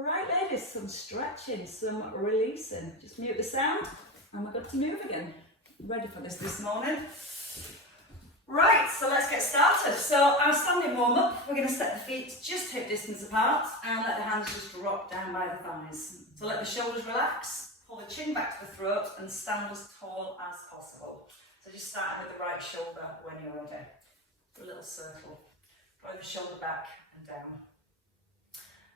Right ladies, some stretching, some releasing. Just mute the sound and we're good to move again. Ready for this morning. Right, so let's get started. So our standing warm up, we're going to step the feet just hip distance apart and let the hands just drop down by the thighs. So let the shoulders relax, pull the chin back to the throat and stand as tall as possible. So just starting with the right shoulder when you're ready. Do a little circle, draw the shoulder back and down.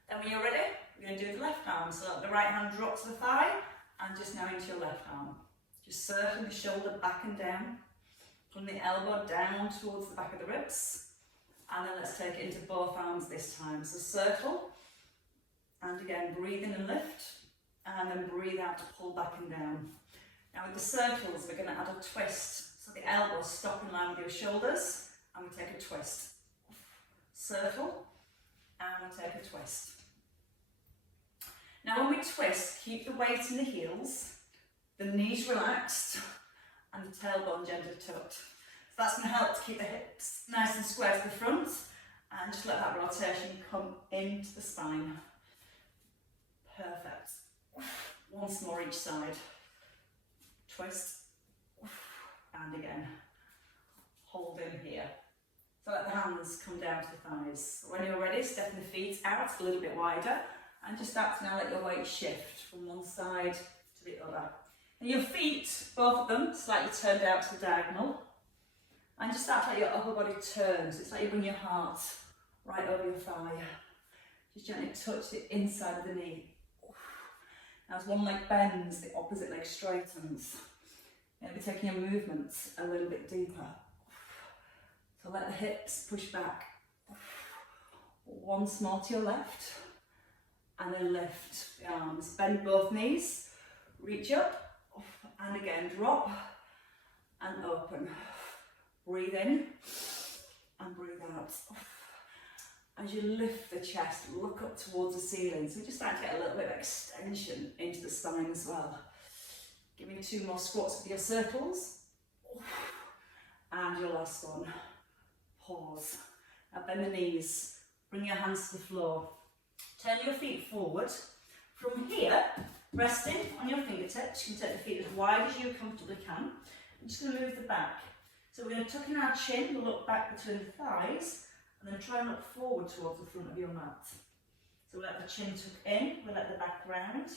Then when you're ready, we're going to do the left arm. So let the right hand drop to the thigh and just now into your left arm. Just circling the shoulder back and down. From the elbow down towards the back of the ribs. And then let's take it into both arms this time. So circle. And again, breathe in and lift. And then breathe out to pull back and down. Now with the circles, we're going to add a twist. So the elbows stop in line with your shoulders. And we take a twist. Circle. And we take a twist. Now when we twist, keep the weight in the heels, the knees relaxed, and the tailbone gently tucked. So that's going to help to keep the hips nice and square to the front, and just let that rotation come into the spine. Perfect. Once more each side. Twist, and again. Hold in here. So let the hands come down to the thighs. When you're ready, step the feet out a little bit wider and just start to now let your weight shift from one side to the other. And your feet, both of them, slightly turned out to the diagonal. And just start to let your upper body turn. So it's like you bring your heart right over your thigh. Just gently touch the inside of the knee. Now as one leg bends, the opposite leg straightens. You'll be taking your movements a little bit deeper. So let the hips push back. Once more to your left. And then lift the arms. Bend both knees. Reach up. And again, drop. And open. Breathe in. And breathe out. As you lift the chest, look up towards the ceiling. So we just start to get a little bit of extension into the spine as well. Give me 2 more squats with your circles. And your last one. Pause. Now bend the knees, bring your hands to the floor. Turn your feet forward. From here, resting on your fingertips, you can take the feet as wide as you comfortably can. I'm just going to move the back. So we're going to tuck in our chin, we'll look back between the thighs, and then try and look forward towards the front of your mat. So we'll let the chin tuck in, we'll let the back round,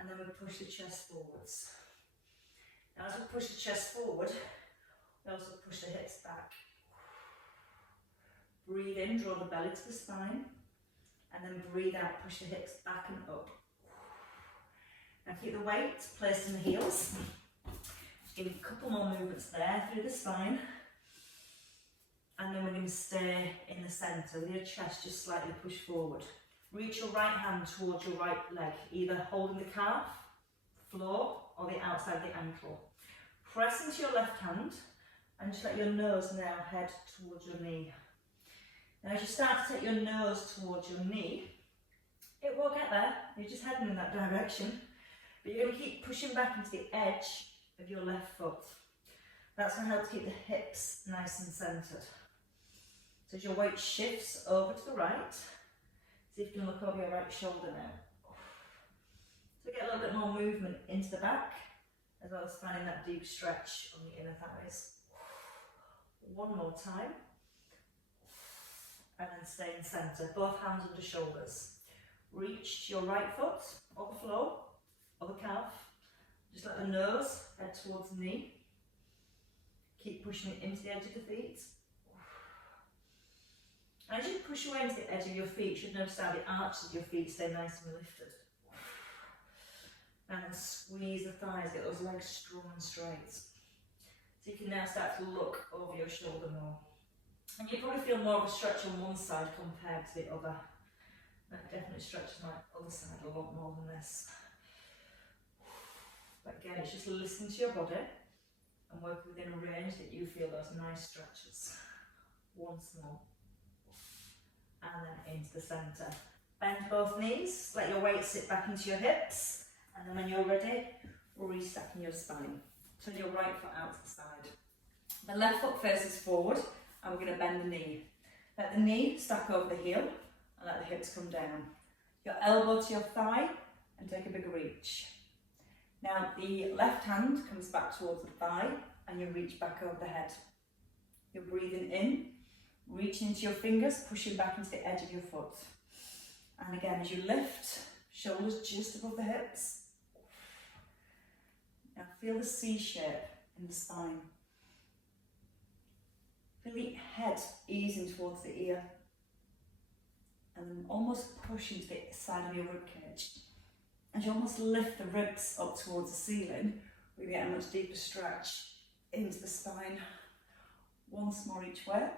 and then we'll push the chest forwards. Now as we push the chest forward, we also push the hips back. Breathe in, draw the belly to the spine, and then breathe out, push the hips back and up. Now keep the weight placed in the heels. Just give it a couple more movements there through the spine. And then we're going to stay in the centre with your chest just slightly pushed forward. Reach your right hand towards your right leg, either holding the calf, floor, or the outside of the ankle. Press into your left hand and just let your nose now head towards your knee. Now as you start to take your nose towards your knee, it will get there, you're just heading in that direction, but you're going to keep pushing back into the edge of your left foot. That's going to help to keep the hips nice and centred. So as your weight shifts over to the right, see if you can look over your right shoulder now. So get a little bit more movement into the back, as well as finding that deep stretch on the inner thighs. One more time. And then stay in centre, both hands under shoulders. Reach your right foot, or the floor, or the calf. Just let the nose head towards the knee. Keep pushing it into the edge of the feet. As you push away into the edge of your feet, you should notice how the arches of your feet stay nice and lifted. And then squeeze the thighs, get those legs strong and straight. So you can now start to look over your shoulder more. And you probably feel more of a stretch on one side compared to the other. That definitely stretches my other side a lot more than this. But again, it's just listening to your body and work within a range that you feel those nice stretches. Once more. And then into the centre. Bend both knees, let your weight sit back into your hips. And then when you're ready, restacking your spine. Turn your right foot out to the side. The left foot faces forward. And we're going to bend the knee. Let the knee stack over the heel and let the hips come down. your elbow to your thigh and take a big reach. Now the left hand comes back towards the thigh and you reach back over the head. You're breathing in, reaching into your fingers, pushing back into the edge of your foot. And again, as you lift, shoulders just above the hips. Now feel the C shape in the spine. Feel the head easing towards the ear. And then almost push into the side of your ribcage. As you almost lift the ribs up towards the ceiling, we get a much deeper stretch into the spine. Once more each way.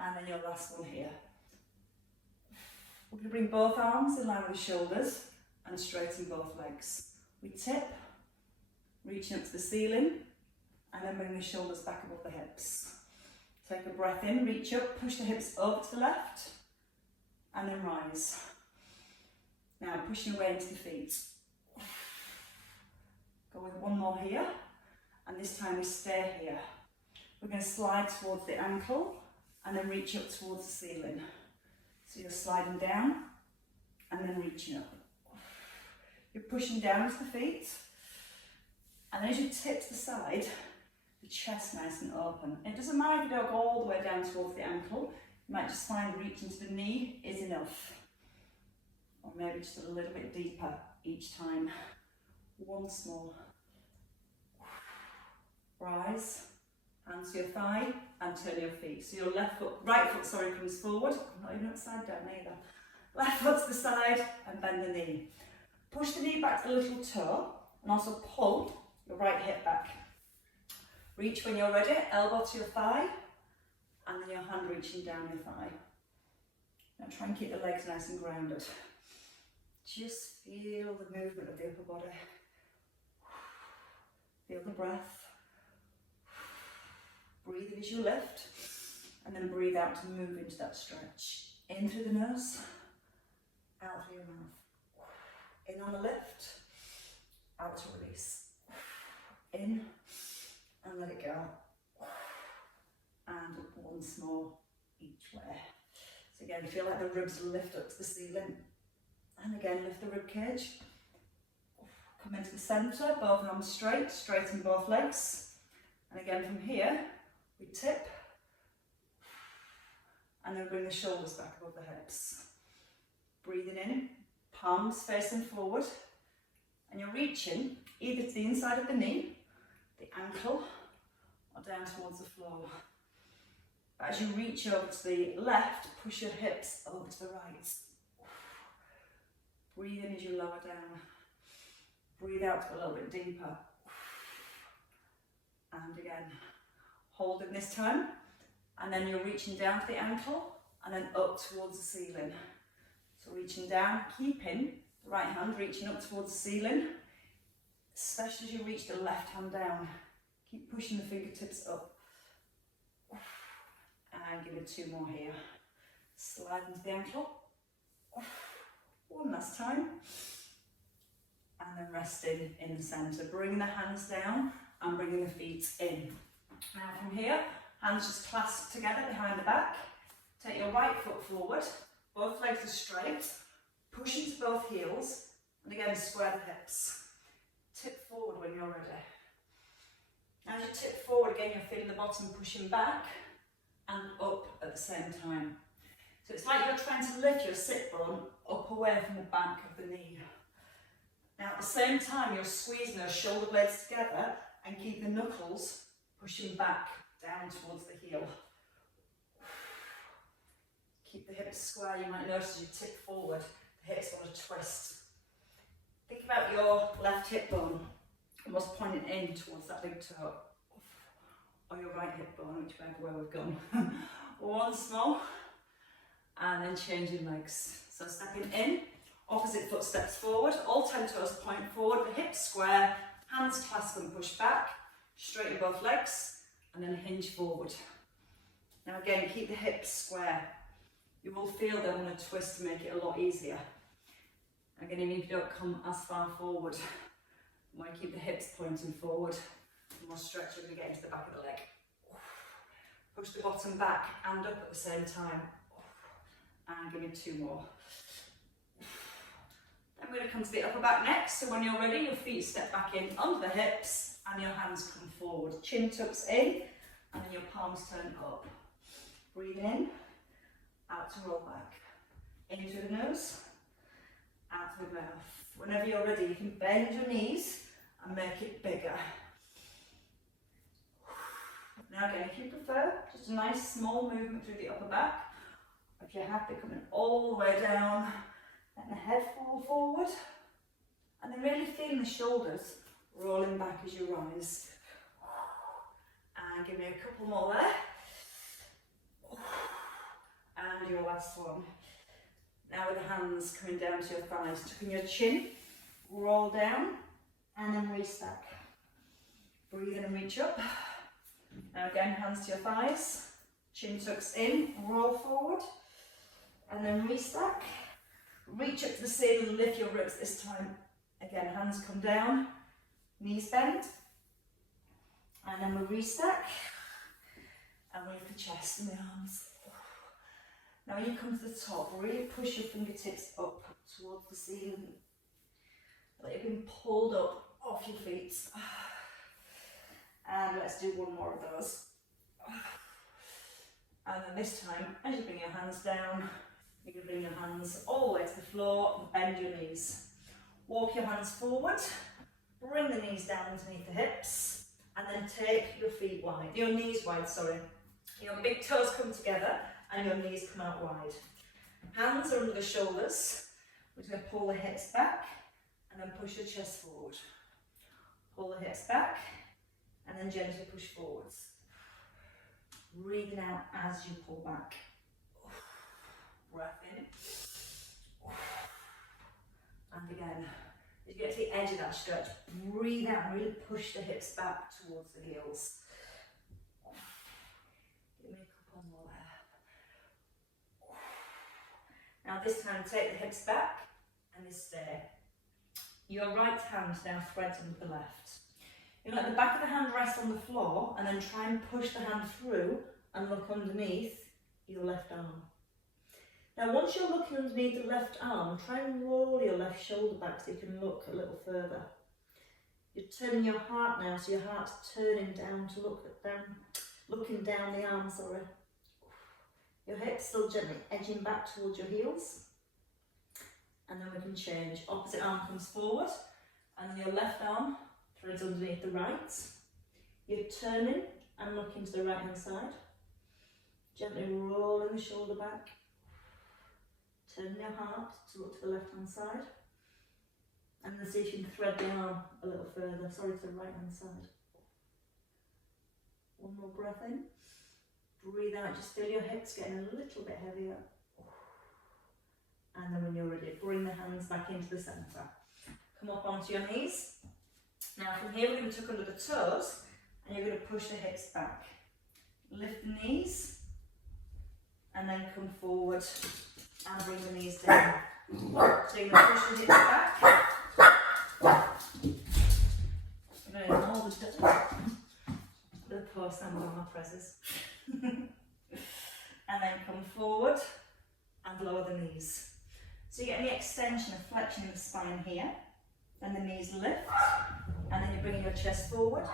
And then your last one here. We're going to bring both arms in line with the shoulders and straighten both legs. We tip, reaching up to the ceiling, and then bring the shoulders back above the hips. Take a breath in, reach up, push the hips over to the left, and then rise. Now pushing away into the feet. Go with one more here, and this time we stay here. We're going to slide towards the ankle, and then reach up towards the ceiling. So you're sliding down, and then reaching up. You're pushing down to the feet, and as you tip to the side, the chest nice and open. It doesn't matter if you don't go all the way down towards the ankle, you might just find reaching to the knee is enough. Or maybe just a little bit deeper each time. Once more. Rise, hands to your thigh, and turn your feet. So your right foot comes forward. I'm not even upside down either. Left foot to the side and bend the knee. Push the knee back to the little toe and also pull your right hip back. Reach when you're ready, elbow to your thigh, and then your hand reaching down your thigh. Now try and keep the legs nice and grounded. Just feel the movement of the upper body. Feel the breath. Breathe in as you lift, and then breathe out to move into that stretch. In through the nose, out through your mouth. In on a lift, out to release. In, and let it go. And once more each way. So again, feel like the ribs lift up to the ceiling. And again, lift the rib cage. Come into the centre, both arms straight, straighten both legs. And again from here, we tip. And then bring the shoulders back above the hips. Breathing in, palms facing forward. And you're reaching either to the inside of the knee, the ankle, or down towards the floor. But as you reach over to the left, push your hips over to the right. Breathe in as you lower down. Breathe out a little bit deeper. And again, hold it this time. And then you're reaching down to the ankle and then up towards the ceiling. So reaching down, keeping the right hand reaching up towards the ceiling, especially as you reach the left hand down. Keep pushing the fingertips up. And give it 2 more here. Slide into the ankle. One last time. And then resting in the centre. Bring the hands down and bringing the feet in. Now from here, hands just clasped together behind the back. Take your right foot forward. Both legs are straight. Push into both heels. And again, square the hips. Tip forward when you're ready. As you tip forward, again, you're feeling the bottom pushing back and up at the same time. So it's like you're trying to lift your sit bone up away from the back of the knee. Now at the same time, you're squeezing those shoulder blades together and keep the knuckles pushing back down towards the heel. Keep the hips square. You might notice as you tip forward, the hips want to twist. Think about your left hip bone almost pointing in towards that big toe. Or your right hip bone, whichever way we've gone. Once more. And then changing legs. So stepping in, opposite foot steps forward, all 10 toes point forward, the hips square, hands clasp and push back, straighten both legs, and then hinge forward. Now again, keep the hips square. You will feel they want to twist to make it a lot easier. Again, even if you don't come as far forward, the more you keep the hips pointing forward, the more stretch you're going to get into the back of the leg. Push the bottom back and up at the same time. And give me 2 more. Then we're going to come to the upper back next. So when you're ready, your feet step back in under the hips and your hands come forward. Chin tucks in and then your palms turn up. Breathing in, out to roll back. In through the nose, out through the mouth. Whenever you're ready, you can bend your knees and make it bigger. Now again, if you prefer, just a nice small movement through the upper back. If you're happy, coming all the way down, let the head fall forward. And then really feeling the shoulders rolling back as you rise. And give me a couple more there. And your last one. Now with the hands coming down to your thighs, tucking your chin, roll down, and then restack. Breathe in and reach up. Now again, hands to your thighs, chin tucks in, roll forward, and then restack. Reach up to the ceiling and lift your ribs this time. Again, hands come down, knees bend, and then we restack, and we lift the chest and the arms. Now when you come to the top, really push your fingertips up towards the ceiling, like you've been pulled up off your feet. And let's do 1 more of those. And then this time, as you bring your hands down, you can bring your hands all the way to the floor and bend your knees. Walk your hands forward, bring the knees down underneath the hips, and then take your feet wide, your knees wide, sorry. Your big toes come together and your knees come out wide. Hands are under the shoulders. We're going to pull the hips back and then push your chest forward. Pull the hips back and then gently push forwards. Breathing out as you pull back. Breath in. And again, as you get to the edge of that stretch, breathe out and really push the hips back towards the heels. Give me a couple more there. Now this time, take the hips back and you stay. Your right hand now threads under the left. You let the back of the hand rest on the floor and then try and push the hand through and look underneath your left arm. Now once you're looking underneath the left arm, try and roll your left shoulder back so you can look a little further. You're turning your heart now, so your heart's turning down to looking down the arm, sorry. Your hips still gently edging back towards your heels. And then we can change. Opposite arm comes forward and then your left arm threads underneath the right. You're turning and looking to the right hand side. Gently rolling the shoulder back. Turn your heart to look to the left hand side. And then see if you can thread the arm a little further, sorry, to the right hand side. 1 more breath in. Breathe out, just feel your hips getting a little bit heavier. And then when you're ready, bring the hands back into the centre. Come up onto your knees. Now from here we're going to tuck under the toes and you're going to push the hips back. Lift the knees and then come forward and bring the knees down. So you're going to push the hips back. I'm going to hold the poor stand on my presses. And then come forward and lower the knees. So you get the extension of flexion in the spine here, then the knees lift, and then you're bringing your chest forward,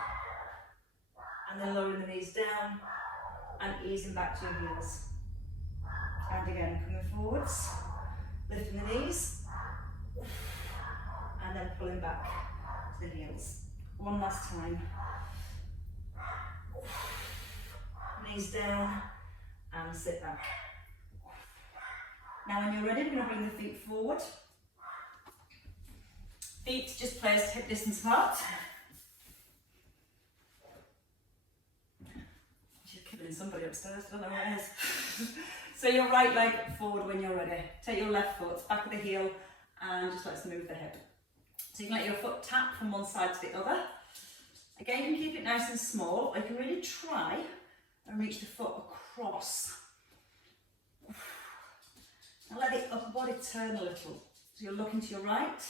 and then lowering the knees down, and easing back to your heels. And again, coming forwards, lifting the knees, and then pulling back to the heels. 1 last time. Knees down, and sit back. Now when you're ready, we're going to bring the feet forward. Feet just placed hip distance apart. She's killing somebody upstairs, I don't know where it is. So your right leg forward when you're ready. Take your left foot, back of the heel, and just let's move the hip. So you can let your foot tap from one side to the other. Again, you can keep it nice and small, or you can really try and reach the foot across. Now let the upper body turn a little. So you're looking to your right,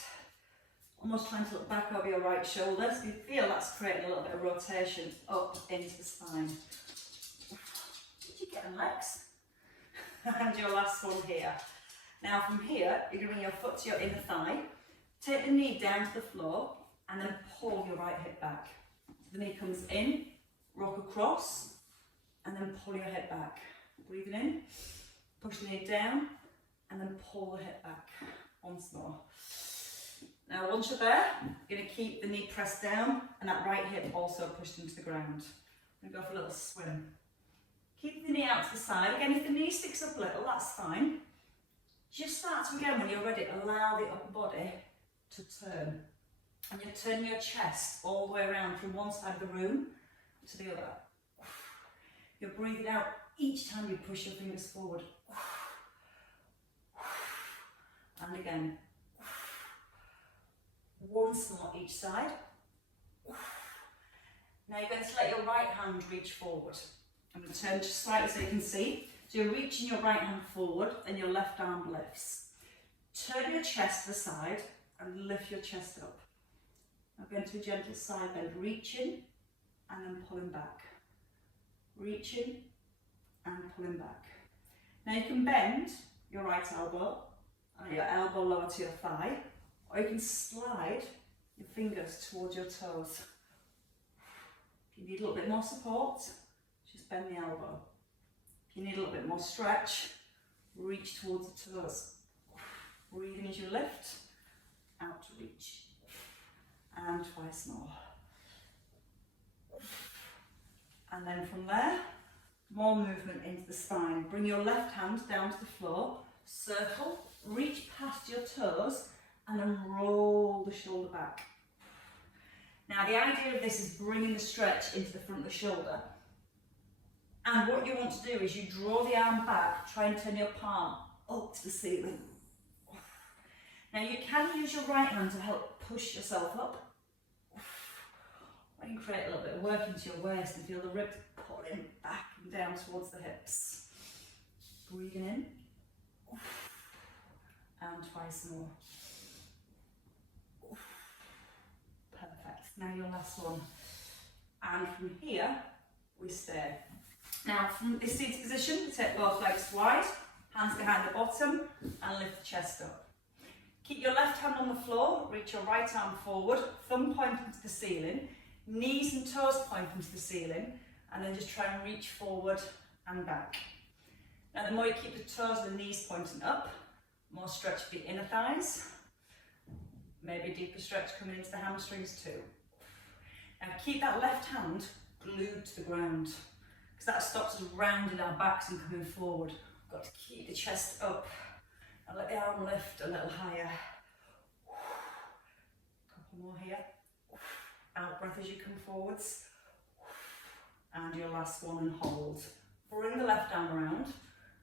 almost trying to look back over your right shoulder. So you feel that's creating a little bit of rotation up into the spine. Did you get them legs? And your last one here. Now from here, you're going to bring your foot to your inner thigh, take the knee down to the floor, and then pull your right hip back. So the knee comes in, rock across, and then pull your hip back. Breathing in, push the knee down, and then pull the hip back. Once more. Now once you're there, you're going to keep the knee pressed down, and that right hip also pushed into the ground. I'm going to go for a little swim. Keep the knee out to the side. Again, if the knee sticks up a little, that's fine. Just start to, again, when you're ready, allow the upper body to turn. And you turn your chest all the way around from one side of the room to the other. You're breathing out each time you push your fingers forward. And again. Once more each side. Now you're going to let your right hand reach forward. I'm going to turn just slightly so you can see. So you're reaching your right hand forward and your left arm lifts. Turn your chest to the side and lift your chest up. I'm going to a gentle side bend, reaching and then pulling back. Reaching and pulling back. Now you can bend your right elbow and your elbow lower to your thigh, or you can slide your fingers towards your toes. If you need a little bit more support, just bend the elbow. If you need a little bit more stretch, reach towards the toes. Breathing as you lift, out to reach. And twice more. And then from there, more movement into the spine. Bring your left hand down to the floor, circle, reach past your toes, and then roll the shoulder back. Now the idea of this is bringing the stretch into the front of the shoulder. And what you want to do is you draw the arm back, try and turn your palm up to the ceiling. Now you can use your right hand to help push yourself up. Or you can create a little bit of work into your waist and feel the ribs pulling back and down towards the hips. Breathing in. And twice more. Perfect. Now your last one. And from here, we stay. Now from this seated position, we take both legs wide, hands behind the bottom, and lift the chest up. Keep your left hand on the floor, reach your right arm forward, thumb pointing to the ceiling, knees and toes pointing to the ceiling, and then just try and reach forward and back. Now the more you keep the toes and the knees pointing up, more stretch for the inner thighs, maybe a deeper stretch coming into the hamstrings too. Now keep that left hand glued to the ground, because that stops us rounding our backs and coming forward. We've got to keep the chest up and let the arm lift a little higher. Couple more here. Out breath as you come forwards. And your last one, and hold. Bring the left arm around,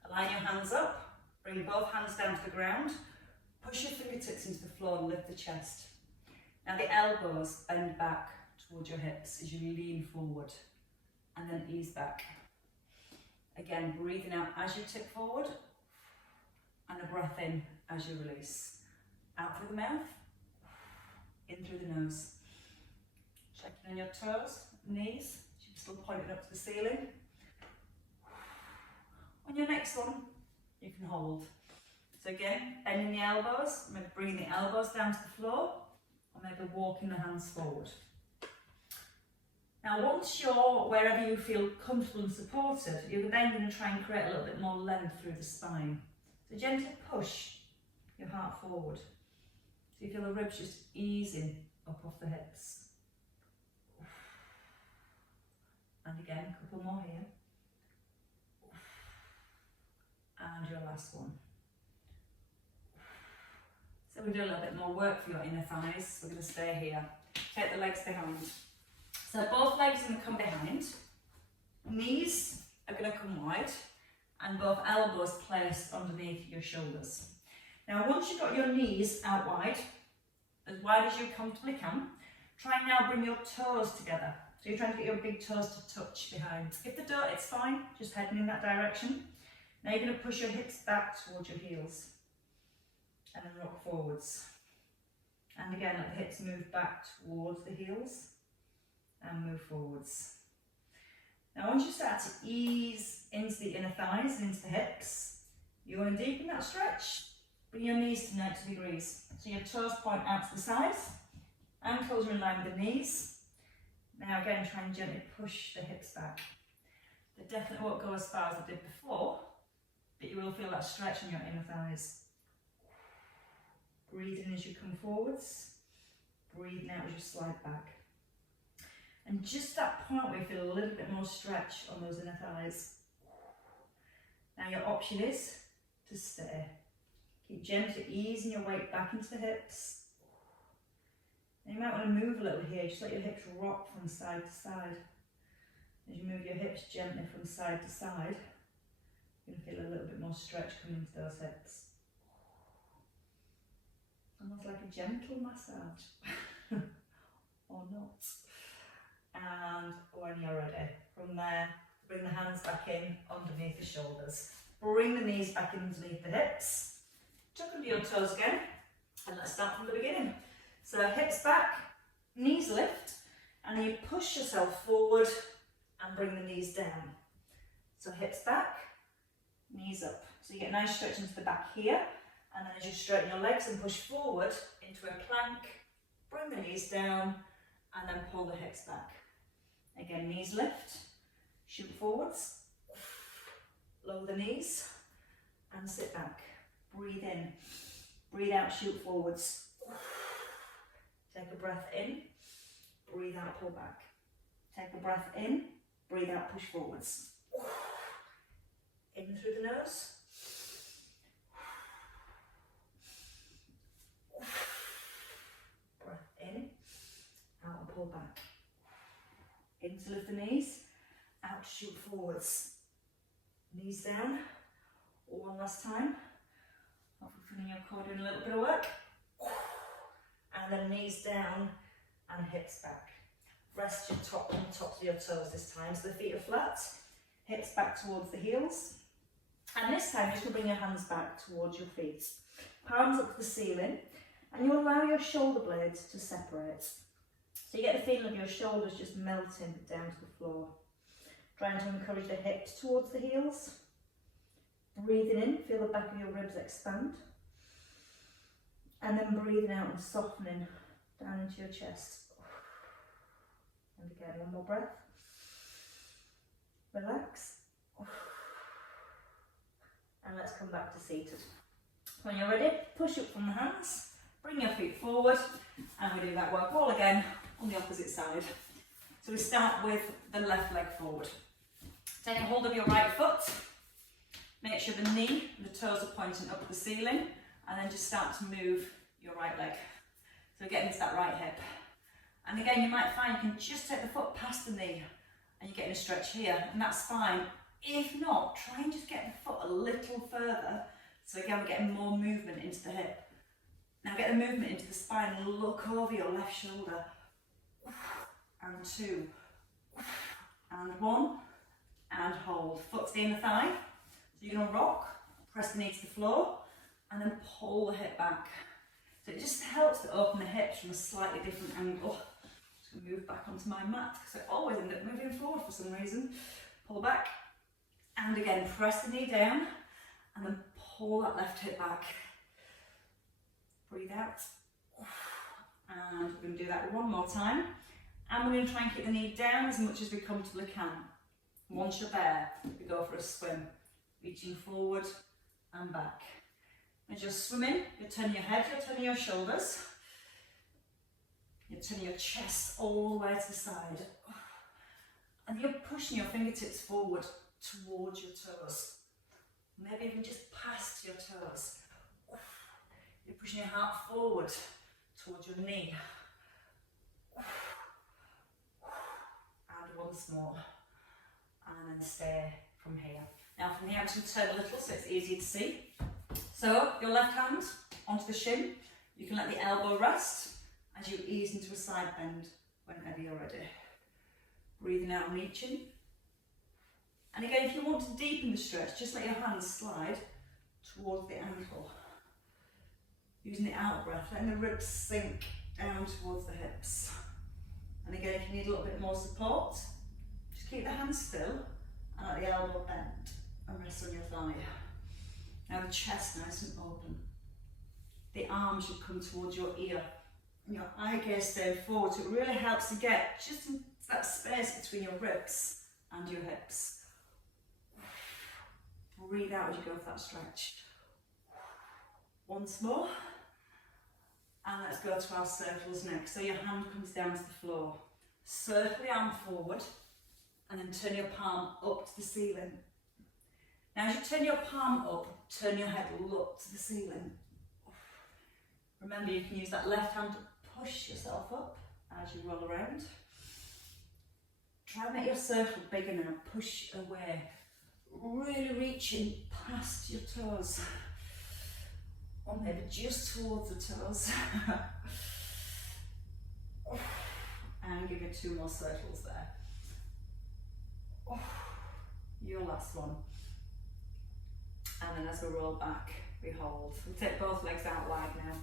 align your hands up, bring both hands down to the ground, push your fingertips into the floor and lift the chest. Now the elbows bend back towards your hips as you lean forward, and then ease back. Again, breathing out as you tip forward, and a breath in as you release. Out through the mouth, in through the nose. Checking on your toes, knees, still pointing up to the ceiling. On your next one, you can hold. So again, bending the elbows, maybe bringing the elbows down to the floor, or maybe walking the hands forward. Now once you're wherever you feel comfortable and supported, you're then going to try and create a little bit more length through the spine. So gently push your heart forward. So you feel the ribs just easing up off the hips. And again, a couple more here. And your last one. So we're doing a little bit more work for your inner thighs. We're going to stay here. Take the legs behind. So both legs are going to come behind. Knees are going to come wide. And both elbows placed underneath your shoulders. Now once you've got your knees out wide as you comfortably can, try and now bring your toes together. So you're trying to get your big toes to touch behind. If they don't, it's fine, just heading in that direction. Now you're going to push your hips back towards your heels. And then rock forwards. And again, let the hips move back towards the heels. And move forwards. Now once you start to ease into the inner thighs and into the hips, You want to deepen that stretch, bring your knees to 90 degrees. So your toes point out to the sides, ankles are in line with the knees. Now again, try and gently push the hips back. They definitely won't go as far as I did before, but you will feel that stretch in your inner thighs. Breathe in as you come forwards, breathe out as you slide back. And just that point where you feel a little bit more stretch on those inner thighs. Now your option is to stay. Keep gently easing your weight back into the hips. And you might want to move a little here, just let your hips rock from side to side. As you move your hips gently from side to side, you're going to feel a little bit more stretch coming into those hips. Almost like a gentle massage. Or not. And when you're ready, from there, bring the hands back in underneath the shoulders. Bring the knees back in underneath the hips. Tuck under your toes again. And let's start from the beginning. So hips back, knees lift, and then you push yourself forward and bring the knees down. So hips back, knees up. So you get a nice stretch into the back here, and then as you straighten your legs and push forward into a plank, bring the knees down, and then pull the hips back. Again, knees lift, shoot forwards, lower the knees, and sit back. Breathe in, breathe out, shoot forwards. Take a breath in, breathe out, pull back. Take a breath in, breathe out, push forwards. In through the nose. Breath in, out and pull back. In to lift the knees, out to shoot forwards. Knees down, one last time. Hopefully feeling your core doing a little bit of work. And then knees down and hips back. Rest your top on the tops of your toes this time, so the feet are flat, hips back towards the heels. And this time, you're just going to bring your hands back towards your feet. Palms up to the ceiling, and you allow your shoulder blades to separate. So you get the feeling of your shoulders just melting down to the floor. Trying to encourage the hips towards the heels. Breathing in, feel the back of your ribs expand. And then breathing out and softening down into your chest. And again, one more breath. Relax. And let's come back to seated. When you're ready, push up from the hands, bring your feet forward, and we do that work all again on the opposite side. So we start with the left leg forward. Take a hold of your right foot, make sure the knee and the toes are pointing up at the ceiling, and then just start to move your right leg. So get into that right hip. And again, you might find you can just take the foot past the knee, and you're getting a stretch here, and that's fine. If not, try and just get the foot a little further. So again, we're getting more movement into the hip. Now get the movement into the spine and look over your left shoulder. And 2, and 1, and hold. Foot to the inner thigh. So you're going to rock, press the knee to the floor, and then pull the hip back. So it just helps to open the hips from a slightly different angle. Just going to move back onto my mat, because I always end up moving forward for some reason. Pull back, and again, press the knee down, and then pull that left hip back. Breathe out. And we're going to do that one more time. And we're going to try and keep the knee down as much as we comfortably can. Once you're there, we go for a swim. Reaching forward and back. As you're swimming, you're turning your head, you're turning your shoulders. You're turning your chest all the way to the side. And you're pushing your fingertips forward towards your toes. Maybe even just past your toes. You're pushing your heart forward towards your knee. And once more. And then stay from here. Now from here I'm just going to turn a little so it's easier to see. So your left hand onto the shin. You can let the elbow rest as you ease into a side bend whenever you're ready. Breathing out and reaching. And again, if you want to deepen the stretch, just let your hands slide towards the ankle. Using the out breath, letting the ribs sink down towards the hips. And again, if you need a little bit more support, just keep the hands still and let the elbow bend and rest on your thigh. Now the chest nice and open. The arms should come towards your ear. And your eye gaze staying forward. So it really helps to get just into that space between your ribs and your hips. Breathe out as you go for that stretch. Once more. And let's go to our circles next. So your hand comes down to the floor. Circle the arm forward and then turn your palm up to the ceiling. Now as you turn your palm up, turn your head up to the ceiling. Remember, you can use that left hand to push yourself up as you roll around. Try and make your circle bigger now. Push away. Really reaching past your toes. Or maybe just towards the toes. And give it 2 more circles there. Your last one. And then as we roll back, we hold. We'll take both legs out wide now.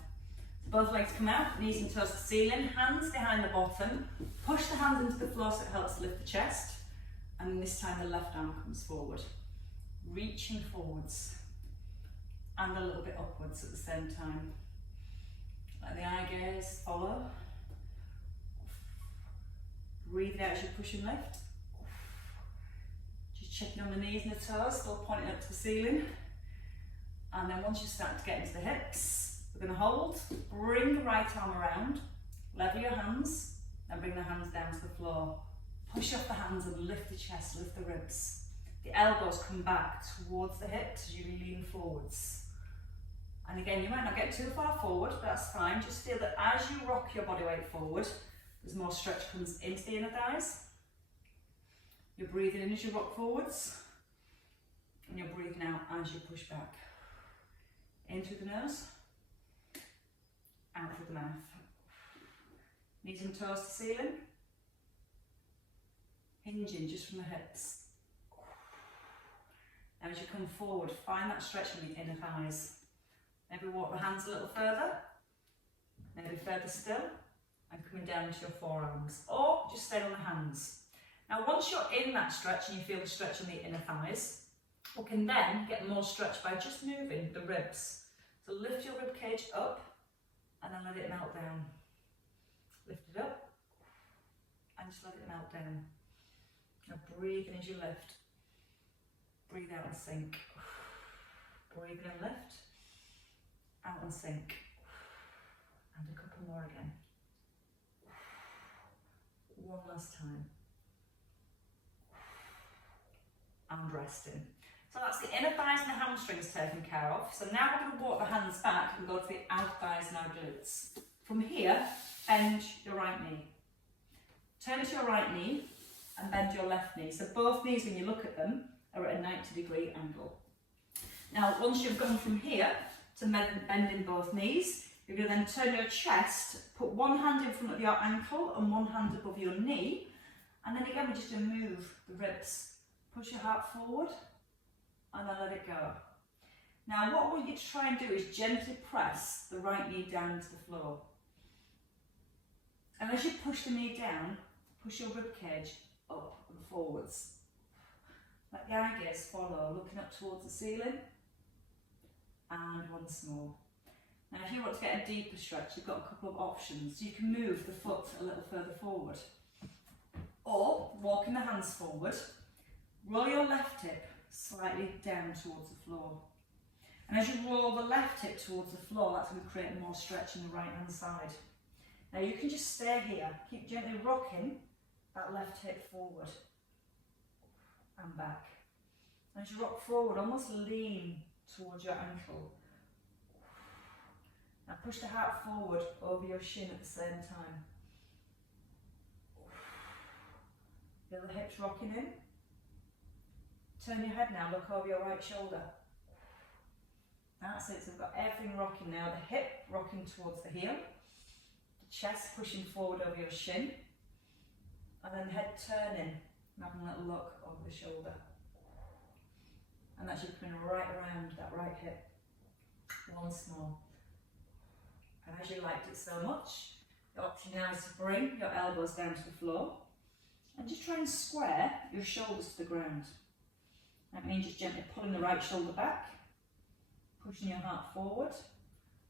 Both legs come out, knees and toes to the ceiling, hands behind the bottom. Push the hands into the floor so it helps lift the chest. And this time the left arm comes forward. Reaching forwards. And a little bit upwards at the same time. Let the eye gaze follow. Breathe out as you push and lift. Just checking on the knees and the toes, still pointing up to the ceiling. And then once you start to get into the hips, we're going to hold. Bring the right arm around. Level your hands and bring the hands down to the floor. Push up the hands and lift the chest, lift the ribs. The elbows come back towards the hips as you lean forwards. And again, you might not get too far forward, but that's fine. Just feel that as you rock your body weight forward, as more stretch comes into the inner thighs. You're breathing in as you rock forwards. And you're breathing out as you push back. In through the nose. Out through the mouth. Knees and toes to ceiling. Hinging just from the hips. Now as you come forward, find that stretch from the inner thighs. Maybe walk the hands a little further. Maybe further still. And coming down into your forearms. Or just stay on the hands. Now once you're in that stretch and you feel the stretch in the inner thighs, we can then get more stretch by just moving the ribs. So lift your rib cage up and then let it melt down. Lift it up and just let it melt down. Now breathe in as you lift. Breathe out and sink. Breathe in and lift. Out and sink. And a couple more again. One last time. And resting. So that's the inner thighs and the hamstrings taken care of. So now we're going to walk the hands back and go to the outer thighs and our glutes. From here, bend your right knee. Turn to your right knee and bend your left knee. So both knees, when you look at them, are at a 90-degree angle. Now, once you've gone from here to bending both knees, you're going to then turn your chest, put one hand in front of your ankle and one hand above your knee. And then again, we're just going to move the ribs. Push your heart forward. And then let it go. Now what we want you to try and do is gently press the right knee down to the floor. And as you push the knee down, push your rib cage up and forwards. Let the eye gaze follow, looking up towards the ceiling. And once more. Now if you want to get a deeper stretch, you've got a couple of options. You can move the foot a little further forward. Or walking the hands forward, roll your left hip slightly down towards the floor. And as you roll the left hip towards the floor, that's going to create more stretch in the right hand side. Now you can just stay here, keep gently rocking that left hip forward and back. As you rock forward, almost lean towards your ankle. Now push the heart forward over your shin at the same time. Feel the hips rocking in. Turn your head now, look over your right shoulder. That's it, so we've got everything rocking now. The hip rocking towards the heel, the chest pushing forward over your shin, and then the head turning, and having a little look over the shoulder. And that's you coming right around that right hip. Once more. And as you liked it so much, the option now is to bring your elbows down to the floor, and just try and square your shoulders to the ground. That means just gently pulling the right shoulder back pushing your heart forward.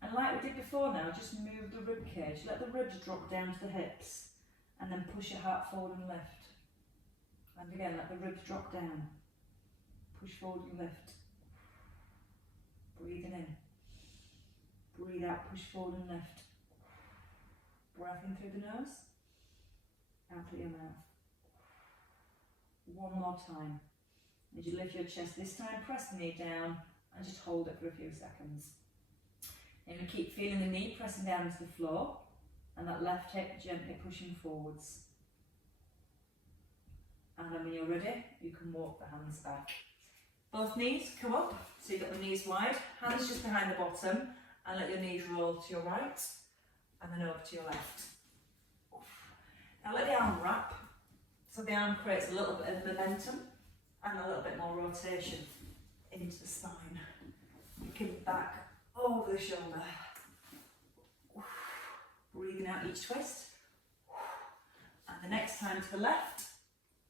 And like we did before now, just move the rib cage. Let the ribs drop down to the hips and then push your heart forward and lift. And again, let the ribs drop down. Push forward and lift. Breathing in. Breathe out, push forward and lift. Breath in through the nose. Out through your mouth. One more time. As you lift your chest this time, press the knee down and just hold it for a few seconds. And you keep feeling the knee pressing down to the floor and that left hip gently pushing forwards. And then when you're ready, you can walk the hands back. Both knees come up, so you've got the knees wide, hands just behind the bottom, and let your knees roll to your right and then over to your left. Now let the arm wrap, so the arm creates a little bit of momentum and a little bit more rotation into the spine. Kick it back over the shoulder. Breathing out each twist. And the next time to the left,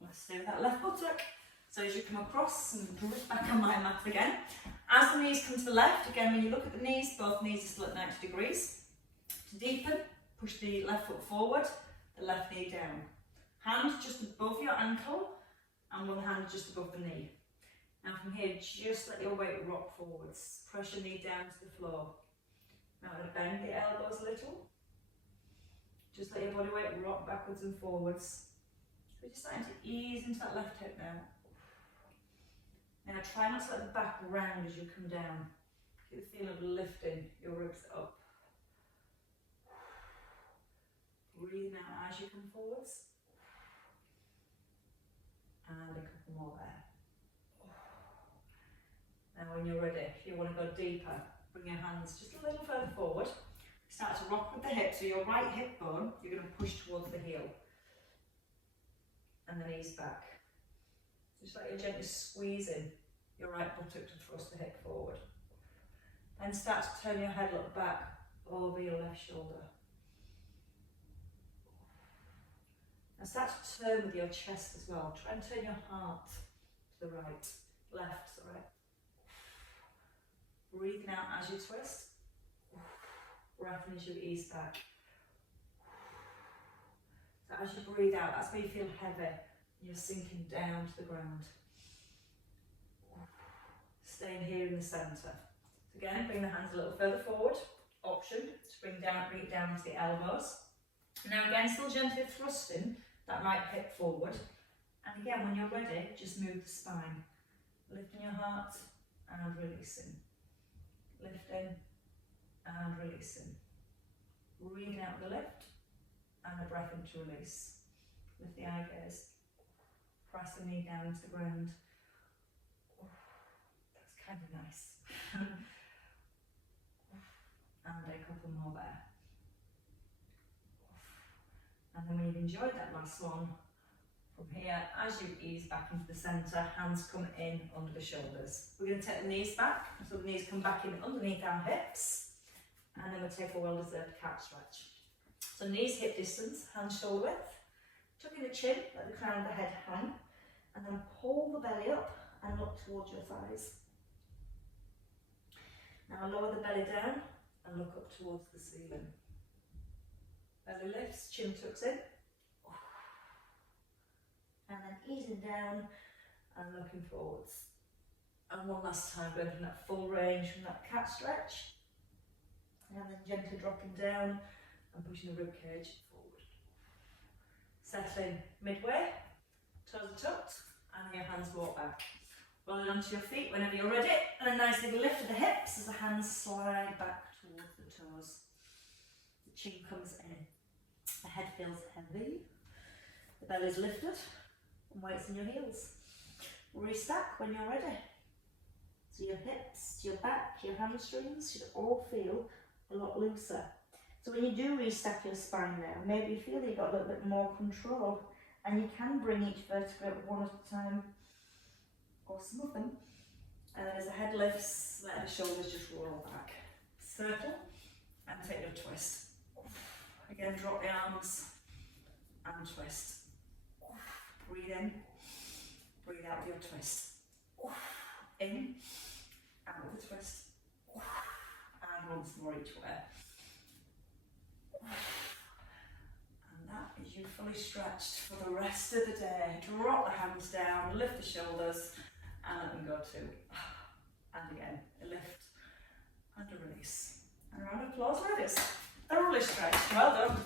let's stay with that left buttock. So as you come across and drift back on my mat again, as the knees come to the left, again when you look at the knees, both knees are still at 90 degrees. To deepen, push the left foot forward, the left knee down. Hand just above your ankle and one hand just above the knee. Now from here, just let your weight rock forwards. Press your knee down to the floor. Now I'm going to bend the elbows a little. Just let your body weight rock backwards and forwards. We're just starting to ease into that left hip now. Now try not to let the back round as you come down. Get the feeling of lifting your ribs up. Breathing out as you come forwards. And a couple more there. Now when you're ready, if you want to go deeper, bring your hands just a little further forward. Start to rock with the hip, so your right hip bone, you're going to push towards the heel. And the knees back. Just like you're gently squeezing your right buttock to thrust the hip forward. Then start to turn your head, look back over your left shoulder. Now start to turn with your chest as well. Try and turn your heart to the right, left, sorry. Breathing out as you twist. Breath in as you ease back. So as you breathe out, that's where you feel heavy. You're sinking down to the ground. Staying here in the centre. Again, bring the hands a little further forward. Option to bring it down to the elbows. Now again, still gently thrusting that right hip forward. And again, when you're ready, just move the spine. Lifting your heart and releasing. Lifting and releasing. Breathing out the lift and a breath into release. Lift the eye gaze. Press the knee down to the ground. Oh, that's kind of nice. And a couple more there. And then when you've enjoyed that last one, from here, as you ease back into the centre, hands come in under the shoulders. We're going to take the knees back, so the knees come back in underneath our hips, and then we'll take a well-deserved cat stretch. So knees hip distance, hands shoulder width, tuck in the chin, let the crown of the head hang, and then pull the belly up and look towards your thighs. Now lower the belly down and look up towards the ceiling. Belly lifts, chin tucks in. And then easing down and looking forwards. And one last time, going from that full range from that cat stretch. And then gently dropping down and pushing the rib cage forward. Settling midway, toes are tucked, and your hands walk back. Rolling onto your feet whenever you're ready, and a nice little lift of the hips as the hands slide back towards the toes. The chin comes in, the head feels heavy, the belly's lifted, and weights in your heels. Restack when you're ready. So your hips, your back, your hamstrings should all feel a lot looser. So when you do restack your spine now, maybe you feel that you've got a little bit more control, and you can bring each vertebrae one at a time, or some of them. And then as the head lifts, let the shoulders just roll back. Circle, and take your twist. Again, drop the arms, and twist. Breathe in, breathe out with your twist. In, out with the twist. once more each way. And that is you fully stretched for the rest of the day. Drop the hands down, lift the shoulders, and let them go too. And again, a lift and a release. And a round of applause, ladies. Thoroughly stretched. Well done.